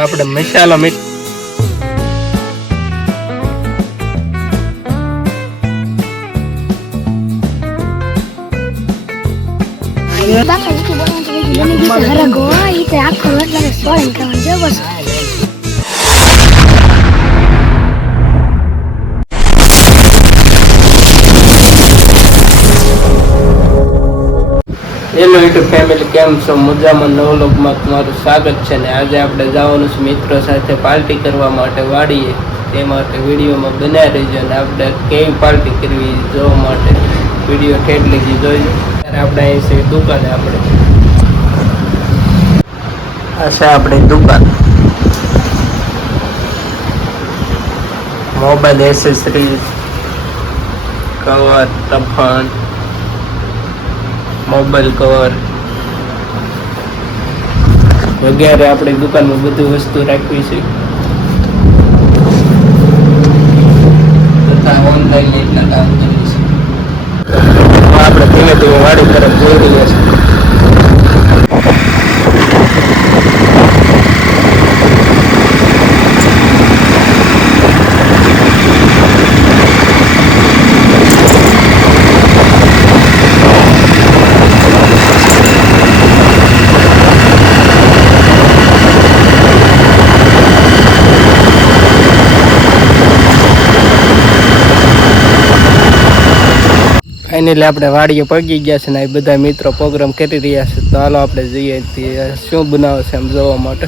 આપણે મસાલા mix hello YouTube family, કેમ છો? મજામાં? નવલોકમાં તમારું સ્વાગત છે. ને આજે આપણે જવાનું છે મિત્રો સાથે પાર્ટી કરવા માટે વાડીએ. તે માટે વિડીયોમાં બનાવી રહીજો અને આપણે કેવી પાર્ટી કરવી જોવા માટે વિડીયો ઠેઠ લગી જોઈજો. ત્યારે આપણે અહીં છે દુકાને. આપણે આ છે આપણી દુકાન. મોબાઈલ એસેસરીઝ, કવર, તફાન, મોબાઈલ કવર વગેરે આપણી દુકાનમાં બધું વસ્તુ રાખવી છે. તથા ઓનલાઈન એટલા કામ કરીએ છીએ. આપણે ધીમે ધીમે વાડી તરફ જઈ રહ્યા છીએ. ફાઇનલી આપણે વાડીએ પગી ગયા છે ને એ બધા મિત્રો પ્રોગ્રામ કરી રહ્યા છે. તો હાલો આપણે જઈએ શું બનાવે છે એમ જોવા માટે.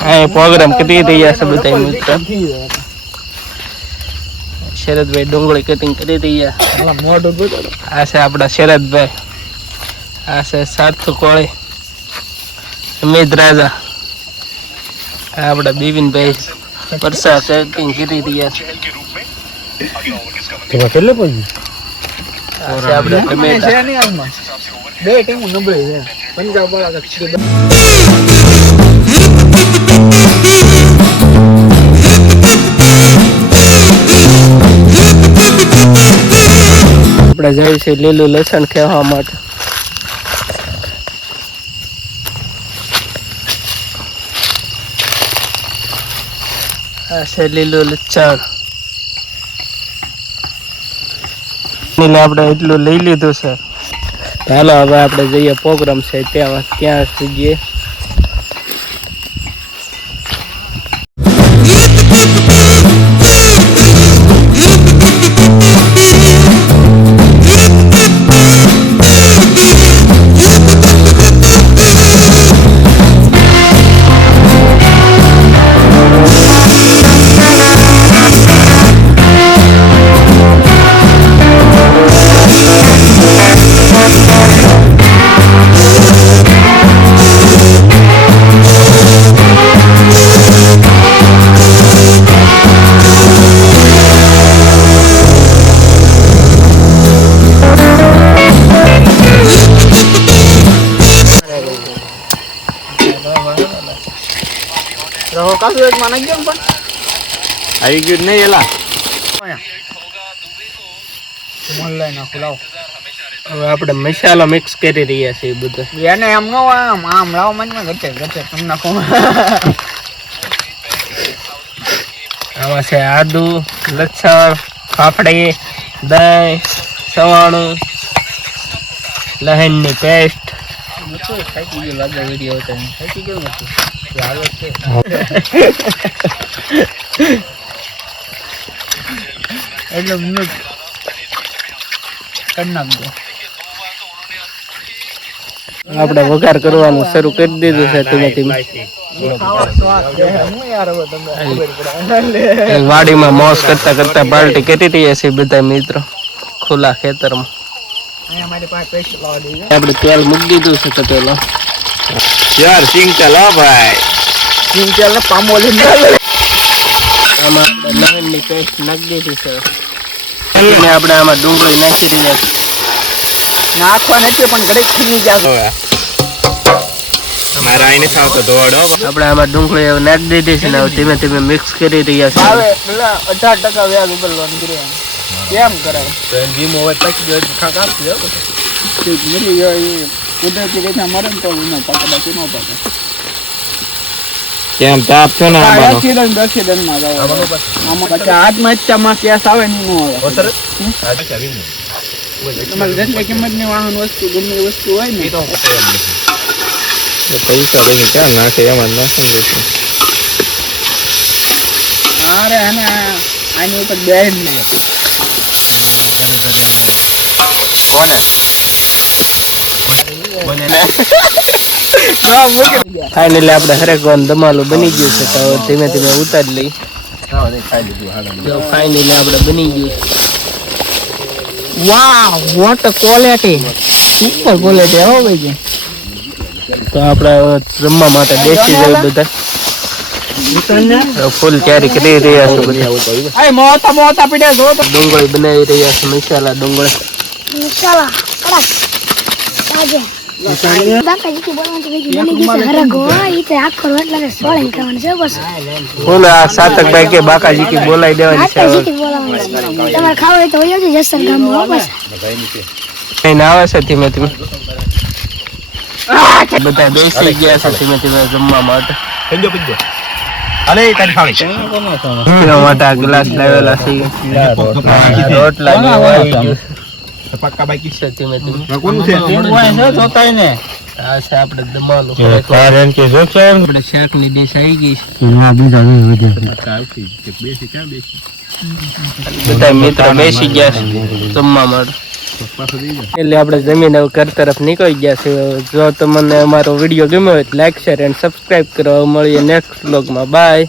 હા, પ્રોગ્રામ કરી રહ્યા છે બધા મિત્રો. શરદભાઈ ડુંગળી કટિંગ કરી રહ્યા. આ છે આપણા શરદભાઈ. આ છે સાર્થુ કોળી, અમિત રાજા. આપડા બીબીનભાઈ પરસા સેટિંગ કરી રહ્યા છે. કેટલે પડી આપણે ટમેટા બે ટીમ નંબરે છે. પંજાબ વાળા આપણે જાય છે લીલું લસણ ખેવા માટે. આ છે લીલું લસણ. આપણે એટલું લઈ લીધું છે. ચાલો હવે આપણે જઈએ પ્રોગ્રામ છે ત્યાં જઈએ. આવી ગયું નહીં એલા. હવે આપણે મસાલા મિક્સ કરી રહ્યા છીએ બધા. એને એમ નો આમ લાવો મનમાં ઘટે તમને નાખો. આમાં છે આદુ, લસણ, ફાફડી, દહીં, સવાણું, લહેણની પેસ્ટ. વિડીયો એટલે આપણે વઘાર કરવાનું શરૂ કરી દીધું છે. વાડીમાં મોજ કરતા કરતા પાર્ટી કરી રહ્યા છીએ બધા મિત્રો ખુલ્લા ખેતરમાં. આપણે તેલ મૂકી દીધું છે તપેલો. યાર સિંગલ હો ભાઈ, સિંગલ ને પામોલી આમાં લહેણની પેસ્ટ નાખી દીધી છે. આપણે આમાં ડુંગળી નાખી રહ્યા છીએ. નાખવા નથી પણ ઘરે ખીલી જાય. મારા આઈને થાવ તો દોડો આપણે આમાં ડુંગળી હવે નાખી દીધી છે ને હવે ધીમે ધીમે મિક્સ કરી રહ્યા છે. આવે પેલા 18% વ્યાજ ઉપર લોન કર્યા કેમ કરાય તો જીમ ઓવર પછી જો ખાક આપી દો તે મરી ગયો એ કુદરતી રીતે મરે ને તો ન પાકે બાકી ન પાકે કેમ તાપ છો ને આમાં એક્સિડન્ટ માં જાવ આમાં પાછા હાથમાં ઈચ્છામાં કેસ આવે ને નો આવે ઓતર આ ચાવી ને તમારે જેટલી કિંમતની વાહન વસ્તુ ગમે એ વસ્તુ હોય ને તો પૈસા લઈને ક્યાં નાખે એમાં નાખે અરે અને આની ઉપર બેન ને ફાઇનલી આપણે હરેકવાન ધમાલું બની ગયું છે તો હવે ધીમે ધીમે ઉતારી લઈ. ફાઇનલી આપણે બની ગયું. વાહ વોટ ક્વોલિટી સુપર ક્વોલિટી હો ભાઈ. તો આપણે જમવા માટે બેસી જાય બધા ફૂલ તૈયારી કરી રહ્યા છે બધા. આ મોટા પીડ્યા જો તો ડુંગળી બનાવી રહ્યા છે મસાલા ડુંગળી. મસાલા કડક તાજે બાકાજી કે બોલવાનું કે બની ગઈ છે હરગો ઈ તો આખો રોટલા સોળે ખાવાનું છે બસ. ફૂલ આ સાતકભાઈ કે બાકાજી કી બોલાઈ દેવાની છે. બાકાજી કે બોલાવાનું તમારે ખાવું હોય તો હોય જ જસન ગામમાં બસ. કઈ આવે છે ધીમે ધીમે બધા બેસી ગયા છે ધીમે ધીમે જમવા માટે. પંજો અલે તારી ખાણી પીવા માટે આ ગ્લાસ લાવેલા છે. રોટલા ને એવું આવી ગયું પક્કા બાકી છે ધીમે ધીમે. કોનું છે જોતાય ને આ છે આપણે દમાલું. કારણ કે જો છે આપણે શાક ની ડીશ આવી ગઈ છે. બધા મિત્રો બેસી ગયા છે જમવા માટે. એટલે આપણે જમીન હવે ઘર તરફ નીકળી ગયા છે. જો તમને અમારો વિડીયો ગમ્યો હોય તો લાઈક શેર એન્ડ સબસ્ક્રાઇબ કરો. મળીએ નેક્સ્ટ વ્લોગમાં. બાય.